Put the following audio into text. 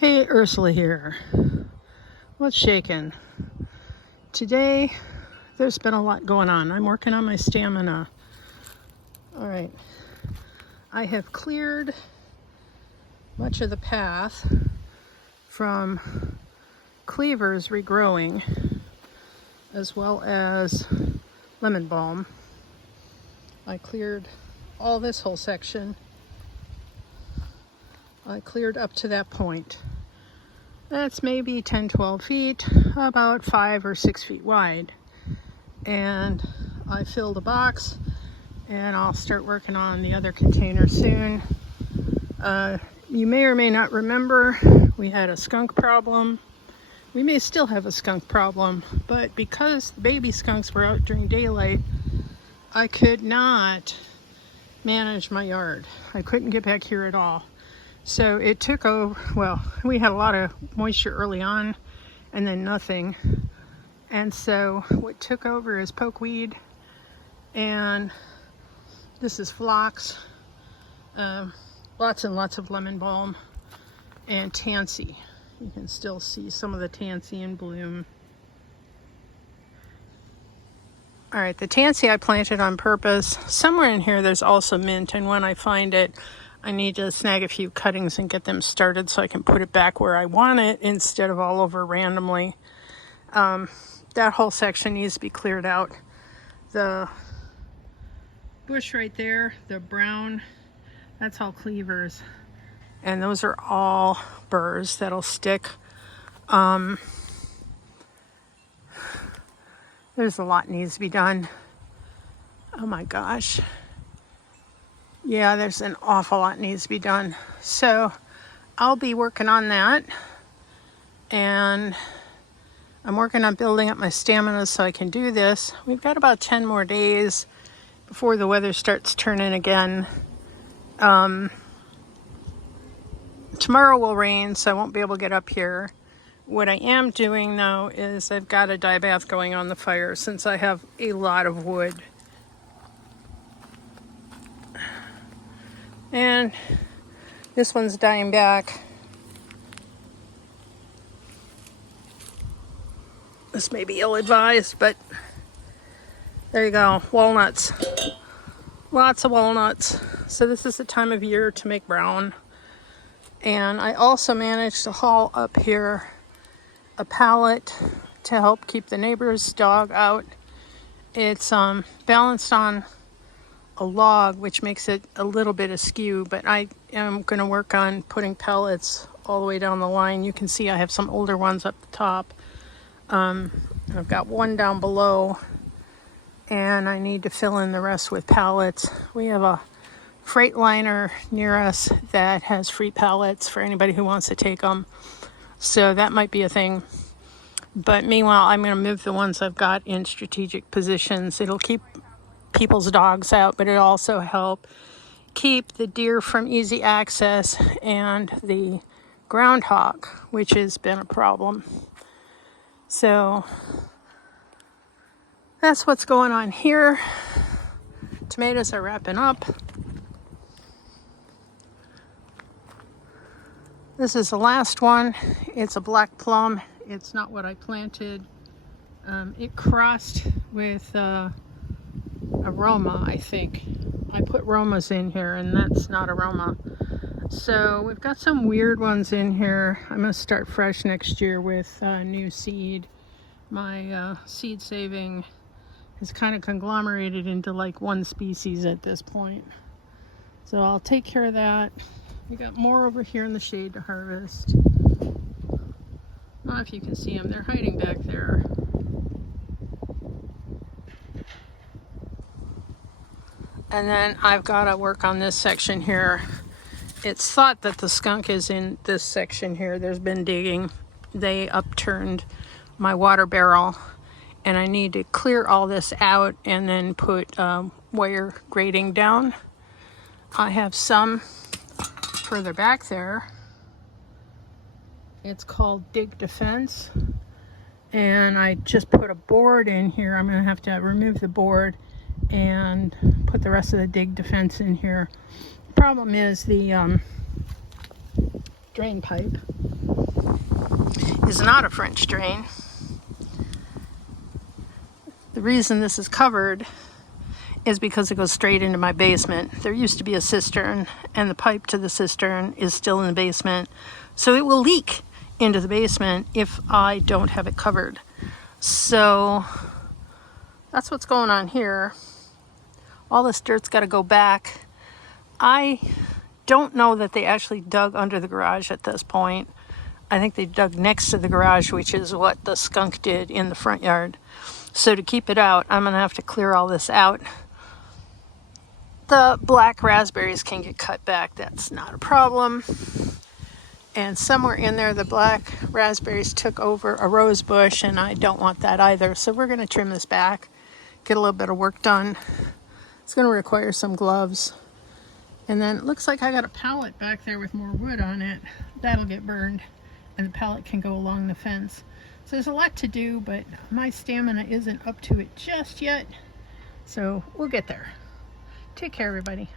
Hey, Ursula here. What's shaking? Today, there's been a lot going on. I'm working on my stamina. All right. I have cleared much of the path from cleavers regrowing, as well as lemon balm. I cleared all this whole section. I cleared up to that point. That's maybe 10-12 feet, about 5 or 6 feet wide. And I filled a box, and I'll start working on the other container soon. You may or may not remember, we had a skunk problem. We may still have a skunk problem, but because the baby skunks were out during daylight, I could not manage my yard. I couldn't get back here at all. So it took over, well, we had a lot of moisture early on and then nothing. And so what took over is pokeweed, and this is phlox, lots and lots of lemon balm, and tansy. You can still see some of the tansy in bloom. All right, the tansy I planted on purpose. Somewhere in here there's also mint, and when I find it, I need to snag a few cuttings and get them started so I can put it back where I want it instead of all over randomly. That whole section needs to be cleared out. The bush right there, the brown, that's all cleavers. And those are all burrs that'll stick. There's a lot needs to be done. Oh my gosh. Yeah, there's an awful lot needs to be done. So I'll be working on that. And I'm working on building up my stamina so I can do this. We've got about 10 more days before the weather starts turning again. Tomorrow will rain, so I won't be able to get up here. What I am doing though is I've got a dye bath going on the fire since I have a lot of wood. And this one's dying back. This may be ill-advised, but there you go, walnuts. Lots of walnuts. So this is the time of year to make brown. And I also managed to haul up here a pallet to help keep the neighbor's dog out. It's balanced on a log, which makes it a little bit askew, but I am going to work on putting pellets all the way down the line. You can see I have some older ones up the top. I've got one down below, and I need to fill in the rest with pallets. We have a freight liner near us that has free pallets for anybody who wants to take them. So that might be a thing. But meanwhile, I'm going to move the ones I've got in strategic positions. It'll keep people's dogs out, but it also help keep the deer from easy access and the groundhog, which has been a problem. So that's what's going on here. Tomatoes are wrapping up. This is the last one. It's a black plum. It's not what I planted. It crossed with aroma, I think. I put aromas in here, and that's not aroma. So we've got some weird ones in here. I'm going to start fresh next year with new seed. My seed saving is kind of conglomerated into like one species at this point. So I'll take care of that. We got more over here in the shade to harvest. I don't know if you can see them. They're hiding back there. And then I've got to work on this section here. It's thought that the skunk is in this section here. There's been digging. They upturned my water barrel, and I need to clear all this out and then put wire grating down. I have some further back there. It's called Dig Defense, and I just put a board in here. I'm going to have to remove the board and put the rest of the Dig Defense in here. The problem is the drain pipe is not a French drain. The reason this is covered is because it goes straight into my basement. There used to be a cistern, and the pipe to the cistern is still in the basement. So it will leak into the basement if I don't have it covered. So that's what's going on here. All this dirt's got to go back. I don't know that they actually dug under the garage at this point. I think they dug next to the garage, which is what the skunk did in the front yard. So to keep it out, I'm going to have to clear all this out. The black raspberries can get cut back. That's not a problem. And somewhere in there, the black raspberries took over a rose bush, and I don't want that either. So we're going to trim this back, get a little bit of work done. It's going to require some gloves. And then it looks like I got a pallet back there with more wood on it. That'll get burned, and the pallet can go along the fence. So there's a lot to do, but my stamina isn't up to it just yet. So we'll get there. Take care, everybody.